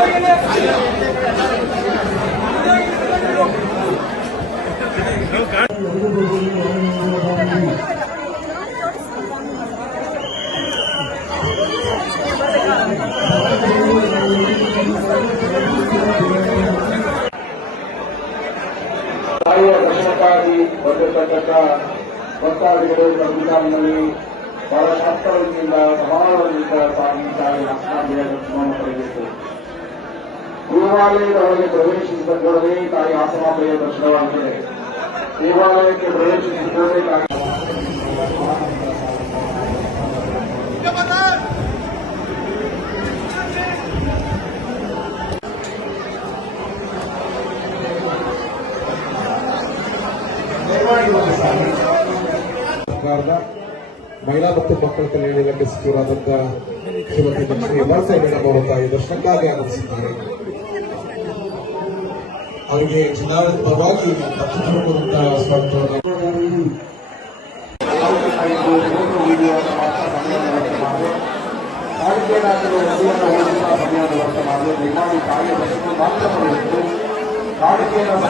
saya beserta di beberapa kota di kota para aktor yang dalam hal ini dalam hal ini dalam hal ದೇವಾಲಯದ ಒಳಗೆ ಪ್ರವೇಶಿಸಿದ ಕೂಡಲೇ ತಾಯಿ ಆಸಮಾತೆಯ ದರ್ಶನವಾಗುತ್ತದೆ ದೇವಾಲಯಕ್ಕೆ ಪ್ರವೇಶಿಸಿದ ಕೂಡಲೇ ತಾಯಿ ಸರ್ಕಾರದ ಮಹಿಳಾ ಮತ್ತು ಮಕ್ಕಳ ಕಲ್ಯಾಣ ಇಲಾಖೆ ಸಚಿವರಾದಂತಹ ಶ್ರೀಮತಿ ಲಕ್ಷ್ಮೀ ಬಾಳ್ಸಾಯಿ ಮೇಡಮ್ ಅವರು ತಾಯಿ ದರ್ಶನಕ್ಕಾಗಿ ಆಗಮಿಸಿದ್ದಾರೆ ಅವರಿಗೆ ಜಿಲ್ಲಾಡಳಿತ ಪರವಾಗಿ ಅತ್ಯುತ್ತಮವಾದಂತಹ ಸ್ವಾಗತವನ್ನು ಕಾಣಿಕೆಯಾಗಲು